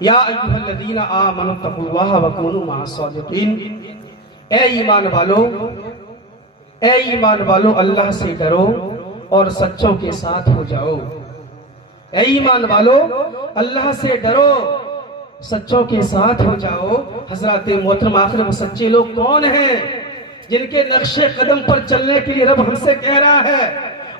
یا ایھا الذین آمنوا اتقوا اللہ وکونوا مع الصادقین، اے ایمان والو اللہ سے ڈرو اور سچوں کے ساتھ ہو جاؤ۔ اے ایمان والو اللہ سے ڈرو، سچوں کے ساتھ ہو جاؤ۔ حضرات محترم، آخر وہ سچے لوگ کون ہیں جن کے نقش قدم پر چلنے کے لیے رب ہم سے کہہ رہا ہے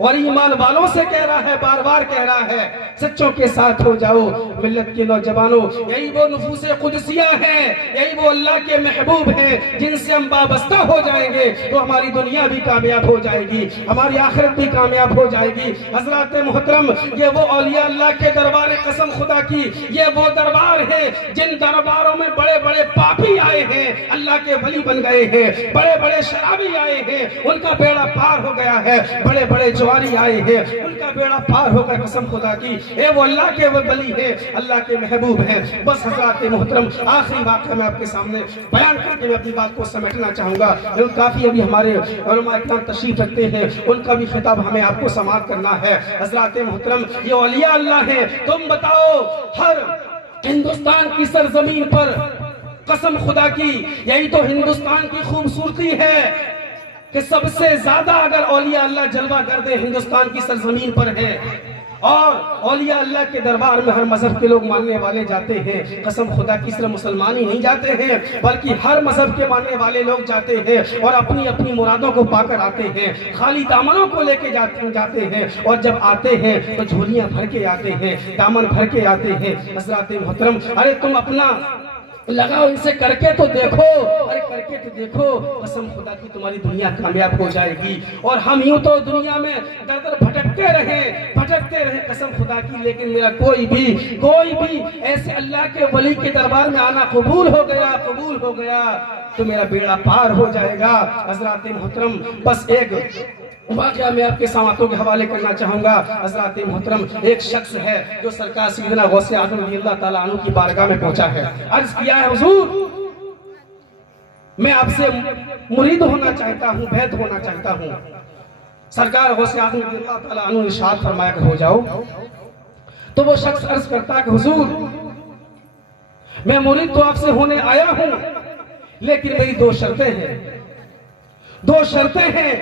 اور ایمان والوں سے کہہ رہا ہے، بار بار کہہ رہا ہے سچوں کے ساتھ ہو جاؤ۔ ملت کے نوجوانوں، یہی وہ نفوس قدسیہ ہیں، یہی وہ اللہ کے محبوب ہیں جن سے ہم وابستہ ہو جائیں گے تو ہماری دنیا بھی کامیاب ہو جائے گی، ہماری آخرت بھی کامیاب ہو جائے گی۔ حضرات محترم، یہ وہ اولیاء اللہ کے دربار، قسم خدا کی یہ وہ دربار ہے جن درباروں میں بڑے بڑے پاپی آئے ہیں، اللہ کے ولی بن گئے ہیں، بڑے بڑے شرابی آئے ہیں، ان کا بیڑا پار ہو گیا ہے، بڑے بڑے جواری آئے ہیں، ان کا بیڑا پار ہو گیا۔ قسم خدا کی اے وہ اللہ کے ولی ہیں، اللہ کے محبوب ہیں۔ بس حضرات محترم، آخری واقعہ میں آپ کے سامنے بیان کر کے میں اپنی بات کو سمیٹنا چاہوں گا۔ کافی ابھی ہمارے علماء اکرام تشریف رکھتے ہیں، ان کا بھی خطاب ہمیں آپ کو سماعت کرنا ہے۔ حضرات محترم، یہ اولیاء اللہ ہیں۔ تم بتاؤ، ہر ہندوستان کی سرزمین پر قسم خدا کی یہی تو ہندوستان کی خوبصورتی ہے کہ سب سے زیادہ اگر اولیاء اللہ جلوہ گرد ہندوستان کی سرزمین پر ہے، اور اولیاء اللہ کے دربار میں ہر مذہب کے لوگ ماننے والے جاتے ہیں۔ قسم خدا کی صرف مسلمان ہی نہیں جاتے ہیں بلکہ ہر مذہب کے ماننے والے لوگ جاتے ہیں اور اپنی اپنی مرادوں کو پا کر آتے ہیں، خالی دامنوں کو لے کے جاتے ہیں، اور جب آتے ہیں تو جھولیاں بھر کے آتے ہیں، دامن بھر کے آتے ہیں۔ حضرات محترم، ارے تم اپنا لگاؤ ان سے کر کے تو دیکھو، ارے کر کے تو دیکھو، قسم خدا کی تمہاری دنیا کامیاب ہو جائے گی۔ اور ہم یوں تو دنیا میں در در بھٹکتے رہیں قسم خدا کی، لیکن میرا کوئی بھی ایسے اللہ کے ولی کے دربار میں آنا قبول ہو گیا تو میرا بیڑا پار ہو جائے گا۔ حضرات محترم، بس ایک واقعہ میں آپ کے سامعوں کے حوالے کرنا چاہوں گا۔ حضرات محترم، ایک شخص ہے جو سرکار سیدنا غوث اعظم رضی اللہ تعالیٰ عنہ کی بارگاہ میں پہنچا ہے، عرض کیا ہے حضور میں آپ سے مرید ہونا چاہتا ہوں، بیعت ہونا چاہتا ہوں۔ سرکار غوث اعظم رضی اللہ تعالیٰ عنہ نے ارشاد فرمایا کہ ہو جاؤ۔ تو وہ شخص عرض کرتا کہ حضور میں مرید تو آپ سے ہونے آیا ہوں، لیکن میری دو شرطیں ہیں۔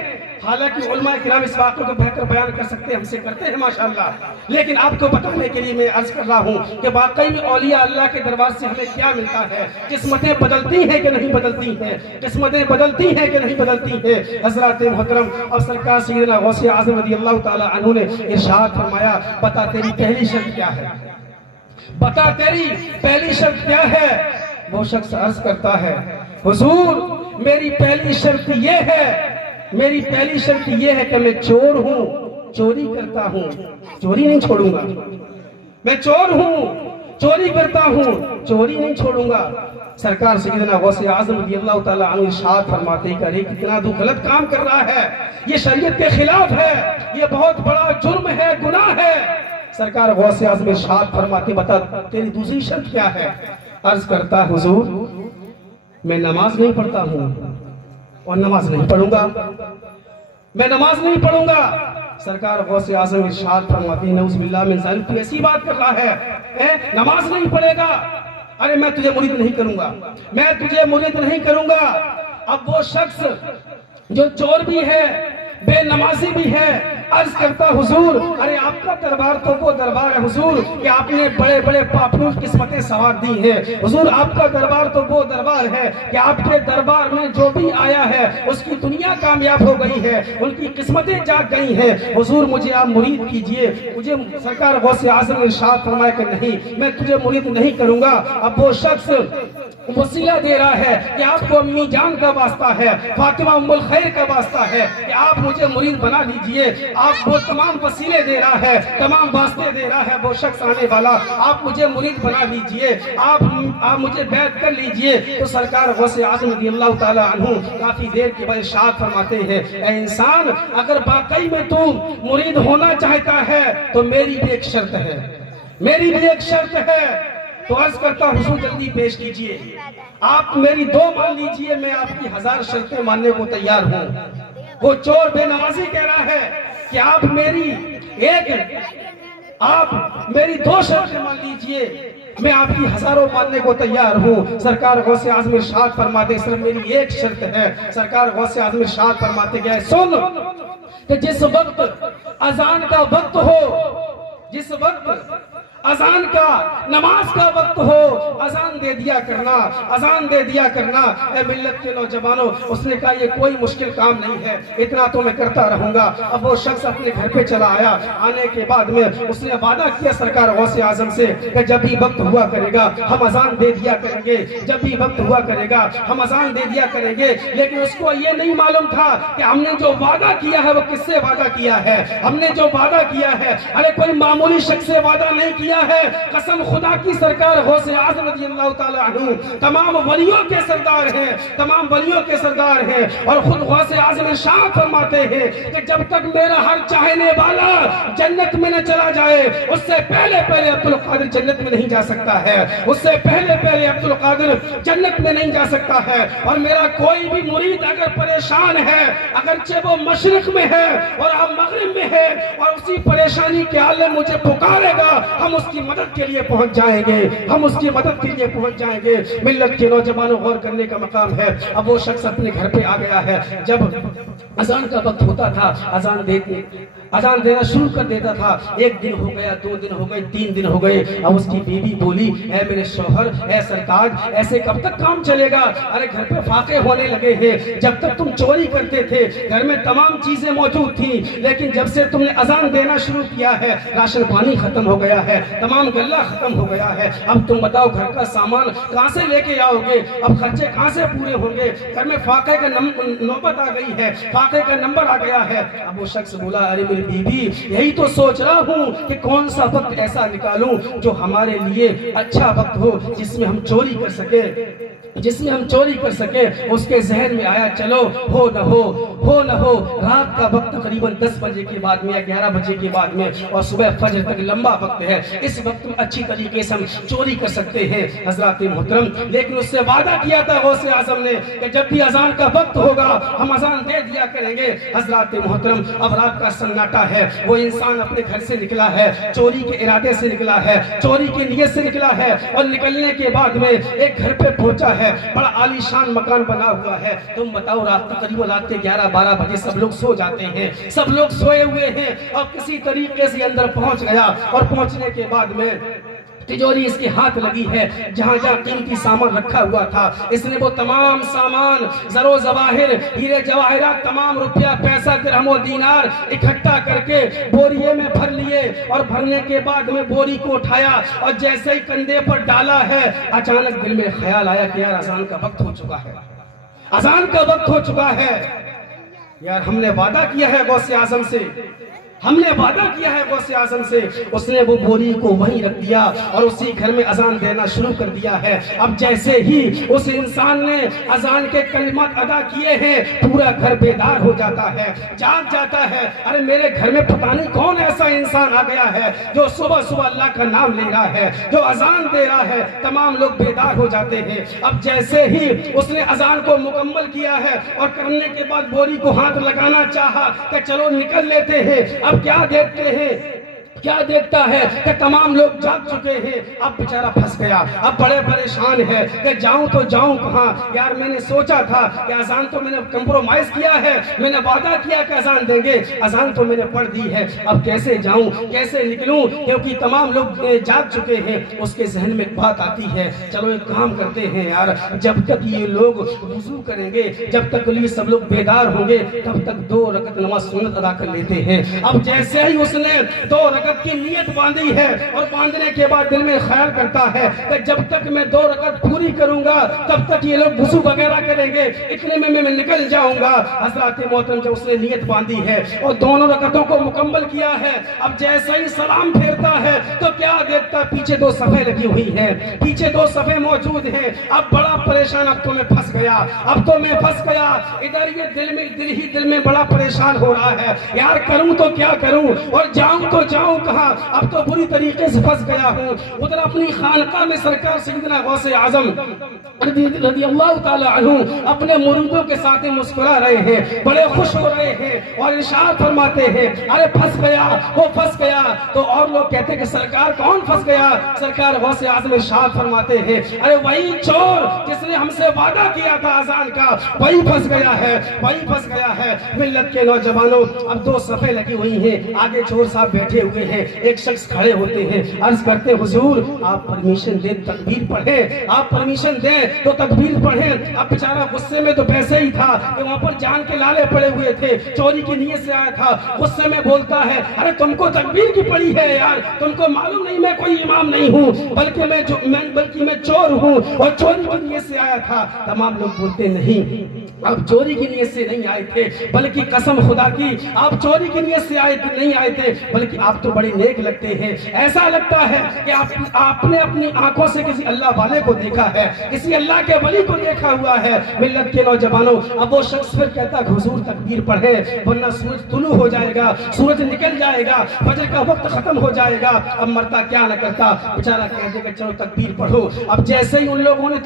حالانکہ علماء کرام اس واقعے کو بہتر بیان کر سکتے ہیں، ہم سے کرتے ہیں ماشاءاللہ، لیکن آپ کو بتانے کے لیے میں عرض کر رہا ہوں کہ واقعی میں اولیاء اللہ کے دربار سے ہمیں کیا ملتا ہے۔ قسمتیں بدلتی ہیں کہ نہیں بدلتی ہیں؟ حضرات محترم، اور سرکار سیدنا غوث اعظم رضی اللہ تعالی عنہ نے ارشاد فرمایا، بتا تیری پہلی شرط کیا ہے؟ وہ شخص عرض کرتا ہے حضور میری پہلی شرط یہ ہے کہ میں چور ہوں، چوری کرتا ہوں، چوری نہیں چھوڑوں گا۔ میں چور ہوں، چوری کرتا ہوں، چوری نہیں چھوڑوں گا۔ سرکار سیدنا غوث اعظم رضی اللہ تعالیٰ عنہ ارشاد فرماتے ہیں کہ ارے کتنا تو غلط کام کر رہا ہے، یہ شریعت کے خلاف ہے، یہ بہت بڑا جرم ہے، گناہ ہے۔ سرکار غوث اعظم ارشاد فرماتے بتا تیری دوسری شرط کیا ہے؟ عرض کرتا حضور میں نماز نہیں پڑھتا ہوں اور نماز نہیں پڑھوں گا۔ سرکار غوث اعظم ارشاد فرماتے ہیں نعوذ باللہ من ذالک، تو ایسی بات کر رہا ہے نماز نہیں پڑھے گا، ارے میں تجھے مرید نہیں کروں گا۔ اب وہ شخص جو چور بھی ہے، بے نمازی بھی ہے، عرض کرتا حضور ارے آپ کا دربار تو وہ دربار ہے حضور کہ آپ نے بڑے بڑے پاپیوں قسمتیں سوار دی ہیں۔ حضور آپ کا دربار تو وہ دربار ہے کہ آپ کے دربار میں جو بھی آیا ہے اس کی دنیا کامیاب ہو گئی ہے، ان کی قسمتیں جاگ گئی ہیں۔ حضور مجھے آپ مرید کیجئے۔ مجھے سرکار غوث اعظم نے ارشاد فرمایا کہ نہیں، میں تجھے مرید نہیں کروں گا۔ اب وہ شخص وسیلہ دے رہا ہے کہ آپ کو امی جان کا واسطہ ہے، فاطمہ ام الخیر کا واسطہ ہے کہ آپ مجھے مرید بنا لیجئے۔ آپ وہ تمام وسیلے دے رہا ہے، تمام واسطے دے رہا ہے وہ شخص آنے والا، آپ مجھے مرید بنا لیجئے، آپ مجھے بیعت کر لیجئے۔ تو سرکار غوث اعظم رضی اللہ تعالی عنہ کافی دیر کے بعد ارشاد فرماتے ہیں اے انسان اگر واقعی میں تو مرید ہونا چاہتا ہے تو میری بھی ایک شرط ہے۔ تو عرض کرتا حضور جلدی پیش کیجئے، آپ میری 2 مان لیجئے، میں آپ کی 1000 شرطیں ماننے کو تیار ہوں۔ وہ چور بے نمازی کہہ رہا ہے کہ آپ میری 2 شرطیں مان لیجئے۔ میں آپ کی ہزاروں ماننے کو تیار ہوں۔ سرکار غوث اعظم ارشاد فرماتے صرف میری ایک شرط ہے، سرکار غوث اعظم ارشاد فرماتے کیا ہے، سن کہ جس وقت اذان کا وقت ہو، جس وقت اذان کا نماز کا وقت ہو، اذان دے دیا کرنا، اذان دے دیا کرنا۔ اے ملت کے نوجوانوں، اس نے کہا یہ کوئی مشکل کام نہیں ہے، اتنا تو میں کرتا رہوں گا۔ اب وہ شخص اپنے گھر پہ چلا آیا، آنے کے بعد میں اس نے وعدہ کیا سرکار غوث اعظم سے کہ جب بھی وقت ہوا کرے گا ہم اذان دے دیا کریں گے، جب بھی وقت ہوا کرے گا ہم اذان دے دیا کریں گے۔ لیکن اس کو یہ نہیں معلوم تھا کہ ہم نے جو وعدہ کیا ہے وہ کس سے وعدہ کیا ہے، ہم نے جو وعدہ کیا ہے ارے کوئی معمولی شخص سے وعدہ نہیں کیا ہے، قسم خدا کی سرکار غوث اعظم رضی اللہ تعالی عنہ تمام ولیوں کے سردار ہیں، تمام ولیوں کے سردار ہیں، اور خود غوث اعظم ارشاد فرماتے ہیں کہ جب تک میرا ہر چاہنے والا جنت میں نہ چلا جائے اس سے پہلے پہلے عبد القادر جنت میں نہیں جا سکتا ہے، اس سے پہلے پہلے عبد القادر جنت میں نہیں جا سکتا ہے۔ اور میرا کوئی بھی مرید اگر پریشان ہے، اگرچہ وہ مشرق میں ہے اور آپ مغرب میں ہے، اور اسی پریشانی کے حال میں مجھے پکارے گا، ہم اس کی مدد کے لیے پہنچ جائیں گے، ہم اس کی مدد کے لیے پہنچ جائیں گے۔ ملت کے نوجوانوں غور کرنے کا مقام ہے۔ اب وہ شخص اپنے گھر پہ آ گیا ہے، جب اذان کا وقت ہوتا تھا اذان دینا شروع کر دیتا تھا۔ ایک دن ہو گیا، 2 دن ہو گئے، 3 دن ہو گئے، اب اس کی بیوی بولی اے میرے شوہر، اے سرتاج، ایسے کب تک کام چلے گا؟ ارے گھر پہ فاقے ہونے لگے ہیں، جب تک تم چوری کرتے تھے گھر میں تمام چیزیں موجود تھیں، لیکن جب سے تم نے اذان دینا شروع کیا ہے راشن پانی ختم ہو گیا ہے، تمام غلہ ختم ہو گیا ہے، اب تم بتاؤ گھر کا سامان کہاں سے لے کے آؤ گے؟ اب خرچے کہاں سے پورے ہوں گے؟ گھر میں فاقے کا نوبت آ گئی ہے، فاقے کا نمبر آ گیا ہے۔ اب وہ شخص بولا ارے میری بیوی یہی تو سوچ رہا ہوں کہ کون سا وقت ایسا نکالوں جو ہمارے لیے اچھا وقت ہو، جس میں ہم چوری کر سکے، جس میں ہم چوری کر سکے۔ اس کے ذہن میں آیا چلو ہو نہ ہو رات کا وقت تقریباً 10 بجے کے بعد میں یا 11 بجے کے بعد میں، اور صبح فجر تک لمبا وقت ہے، اس وقت میں اچھی طریقے سے ہم چوری کر سکتے ہیں حضرات محترم۔ لیکن اس سے وعدہ کیا تھا غوث اعظم نے کہ جب بھی اذان کا وقت ہوگا ہم اذان دے دیا کریں گے۔ حضرات محترم، اب رات کا سناٹا ہے، وہ انسان اپنے گھر سے نکلا ہے، چوری کے ارادے سے نکلا ہے، چوری کی نیت سے نکلا ہے، اور نکلنے کے بعد میں ایک گھر پہ پہنچا ہے، بڑا عالی شان مکان بنا ہوا ہے۔ تم بتاؤ رات تقریباً رات کے 11-12 بجے سب لوگ سو جاتے ہیں، سب لوگ سوئے ہوئے ہیں، اور کسی طریقے سے اندر پہنچ گیا، اور پہنچنے کے بعد میں تجوری اس کے ہاتھ لگی ہے، جہاں جہاں قیمتی سامان رکھا ہوا تھا اس نے وہ تمام سامان زر و زواہر، ہیرے جواہرات، تمام روپیہ پیسہ درہم و دینار اکٹھا کر کے بوریے میں بھر لیے، اور بھرنے کے بعد میں بوری کو اٹھایا اور جیسے ہی کندھے پر ڈالا ہے اچانک دل میں خیال آیا کہ یار اذان کا وقت ہو چکا ہے، اذان کا وقت ہو چکا ہے، یار ہم نے وعدہ کیا ہے غوث اعظم سے، ہم نے وعدہ کیا ہے غوث اعظم سے۔ اس نے وہ بوری کو وہیں رکھ دیا اور اسی گھر میں اذان دینا شروع کر دیا ہے۔ اب جیسے ہی اس انسان نے اذان کے کلمات ادا کیے ہیں پورا گھر بیدار ہو جاتا ہے، جاگ جاتا ہے، ارے میرے گھر میں پتہ نہیں کون ایسا انسان آ گیا ہے جو صبح صبح اللہ کا نام لے رہا ہے، جو اذان دے رہا ہے۔ تمام لوگ بیدار ہو جاتے ہیں۔ اب جیسے ہی اس نے اذان کو مکمل کیا ہے اور کرنے کے بعد بوری کو ہاتھ لگانا چاہا کہ چلو نکل لیتے ہیں، اب کیا دیکھتے ہیں، کیا دیکھتا ہے کہ تمام لوگ جاگ چکے ہیں۔ اب بیچارہ پھنس گیا، اب بڑے پریشان ہے کہ جاؤں تو جاؤں کہاں؟ یار میں نے سوچا تھا کہ اذان تو میں نے کمپرومائز کیا ہے، میں نے وعدہ کیا کہ اذان دیں گے، اذان تو میں نے پڑھ دی ہے، اب کیسے جاؤں، کیسے نکلوں؟ کیونکہ تمام لوگ جاگ چکے ہیں۔ اس کے ذہن میں ایک بات آتی ہے، چلو ایک کام کرتے ہیں یار، جب تک یہ لوگ وضو کریں گے، جب تک یہ سب لوگ بیدار ہوں گے، تب تک 2 رکعت نماز سنت ادا کر لیتے ہیں۔ اب جیسے ہی اس نے 2 رکعت کی نیت باندھی ہے اور باندھنے کے بعد دل میں خیال کرتا ہے کہ جب تک میں 2 رکعت پوری کروں گا تب تک یہ لوگ وضو وغیرہ کریں گے، اتنے میں نکل جاؤں گا۔ حضرات محترم، جب اس نے نیت باندھی ہے اور دونوں رکعتوں کو مکمل کیا ہے، اب جیسے ہی سلام پھیرتا ہے تو کیا دیکھتا، پیچھے 2 صفیں لگی ہوئی ہیں، پیچھے 2 صفیں موجود ہیں۔ اب بڑا پریشان، اب تو میں پھنس گیا، اب تو میں پھنس گیا۔ ادھر یہ دل میں بڑا پریشان ہو رہا ہے، یار کروں تو کیا کروں اور جاؤں تو جاؤں کہا اب تو بری طریقے سے پھنس گیا ہوں. ادھر اپنی خانقاہ میں سرکار سیدنا غوث اعظم رضی اللہ تعالی عنہ اپنے مریدوں کے ساتھ مسکرا رہے ہیں, بڑے خوش ہو رہے ہیں اور ارشاد فرماتے ہیں ارے پھنس گیا, وہ پھنس گیا. تو اور لوگ کہتے ہیں کہ سرکار کون پھنس گیا؟ سرکار غوث اعظم ارشاد فرماتے ہیں ارے وہی چور جس نے ہم سے وعدہ کیا تھا اذان کا, وہی پھنس گیا ہے, وہی پھنس گیا ہے. ملت کے نوجوانوں اب 2 صفیں لگی ہوئی ہیں, آگے چور صاحب بیٹھے ہوئے ہیں, ایک شخص کھڑے ہوتے ہیں, عرض کرتے حضور آپ پرمیشن دیں تکبیر پڑھیں, آپ پرمیشن دیں تو تکبیر پڑھیں. اب بیچارہ غصے میں تو ویسے ہی تھا کہ وہاں پر جان کے لالے پڑے ہوئے تھے, چوری کی نیت سے آیا تھا, غصے میں بولتا ہے ارے تم کو تکبیر کی پڑی ہے یار, تم کو معلوم نہیں میں کوئی امام نہیں ہوں بلکہ میں چور ہوں اور چوری کی نیت سے آیا تھا. تمام لوگ بولتے نہیں آپ چوری کی نیت سے نہیں آئے تھے بلکہ قسم خدا کی آپ چوری کی نیت سے نہیں آئے تھے بلکہ آپ تو بڑے نیک لگتے ہیں, ایسا لگتا ہے کہ آپ نے اپنی آنکھوں سے کسی اللہ والے کو دیکھا ہے, کسی اللہ کے ولی کو دیکھا ہوا ہے. ملت کے نوجوانوں اب وہ شخص پھر کہتا کہ حضور تکبیر پڑھے ورنہ سورج طلوع ہو جائے گا, سورج نکل جائے گا, فجر کا وقت ختم ہو جائے گا. اب مرتا کیا نہ کرتا, بیچارہ کہتے کہ چلو تکبیر پڑھو. اب جیسے ہی ان لوگوں نے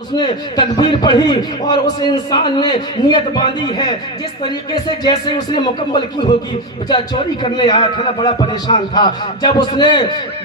اس نے تکبیر پڑھی اور اس انسان نے نیت باندھی ہے جس طریقے سے جیسے اس نے مکمل کی ہوگی, بیچارہ چوری کرنے آیا تھا نا, بڑا پریشان تھا. جب اس نے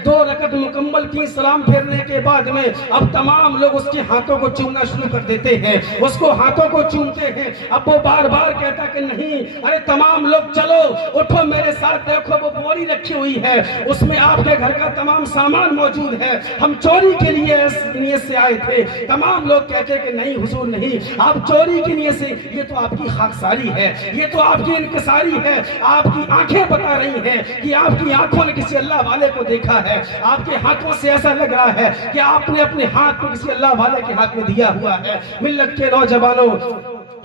2 رکعت مکمل کی سلام پھیرنے کے بعد میں اب تمام لوگ اس کے ہاتھوں کو چومنا شروع کر دیتے ہیں, اس کو ہاتھوں کو چومتے ہیں. اب وہ بار بار کہتا کہ نہیں ارے تمام لوگ چلو اٹھو میرے ساتھ, دیکھو وہ بوری رکھی ہوئی ہے اس میں آپ کے گھر کا تمام سامان موجود ہے, ہم چوری کے لیے اس نیت سے آئے تھے. تمام لوگ کہتے کہ نہیں حضور نہیں, آپ چوری کی نیت سے, یہ تو آپ کی خاکساری ہے, یہ تو آپ کی انکساری ہے, آپ کی آنکھیں بتا رہی ہیں کہ آپ کی آنکھوں نے کسی اللہ والے کو دیکھا ہے, آپ کے ہاتھوں سے ایسا لگ رہا ہے کہ آپ نے اپنے ہاتھ کو کسی اللہ والے کے ہاتھ میں دیا ہوا ہے. ملت کے نوجوانوں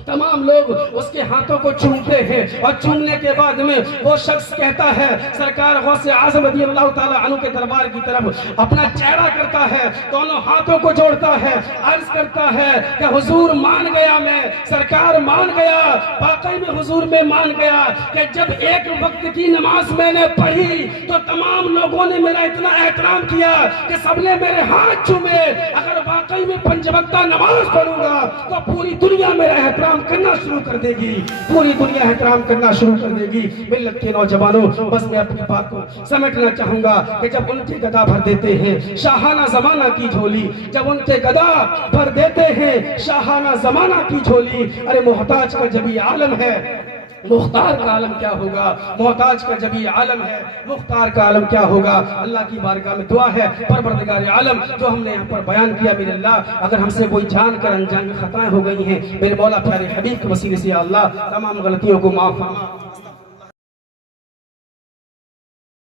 تمام لوگ اس کے ہاتھوں کو چومتے ہیں اور چومنے کے بعد میں وہ شخص کہتا ہے سرکار غوث اعظم رضی اللہ تعالی عنہ کے دربار کی طرف اپنا چہرہ کرتا ہے, دونوں ہاتھوں کو جوڑتا ہے, عرض کرتا ہے کہ حضور مان گیا میں, سرکار مان گیا, واقعی میں حضور میں مان گیا کہ جب ایک وقت کی نماز میں نے پڑھی تو تمام لوگوں نے میرا اتنا احترام کیا کہ سب نے میرے ہاتھ چومے. اگر واقعی میں 5 وقتہ نماز پڑھوں گا تو پوری دنیا میرا احترام کرنا شروع کر دے گی, پوری دنیا احترام کرنا شروع کر دے گی. ملت کے نوجوانوں بس میں اپنی بات کو سمیٹنا چاہوں گا کہ جب ان کے گدا بھر دیتے ہیں شاہانہ زمانہ کی جھولی, جب ان کے گدا بھر دیتے ہیں شاہانہ زمانہ کی جھولی, ارے محتاج کا جب یہ عالم ہے مختار کا عالم کیا ہوگا, محتاج کا جب یہ عالم ہے مختار کا عالم کیا ہوگا. اللہ کی بارگاہ میں دعا ہے پروردگار عالم جو ہم نے یہاں پر بیان کیا میرے اللہ, اگر ہم سے کوئی جان کر انجان خطائیں ہو گئی ہیں میرے مولا پیارے حبیب کے وسیلے سے یا اللہ تمام غلطیوں کو معاف فرما.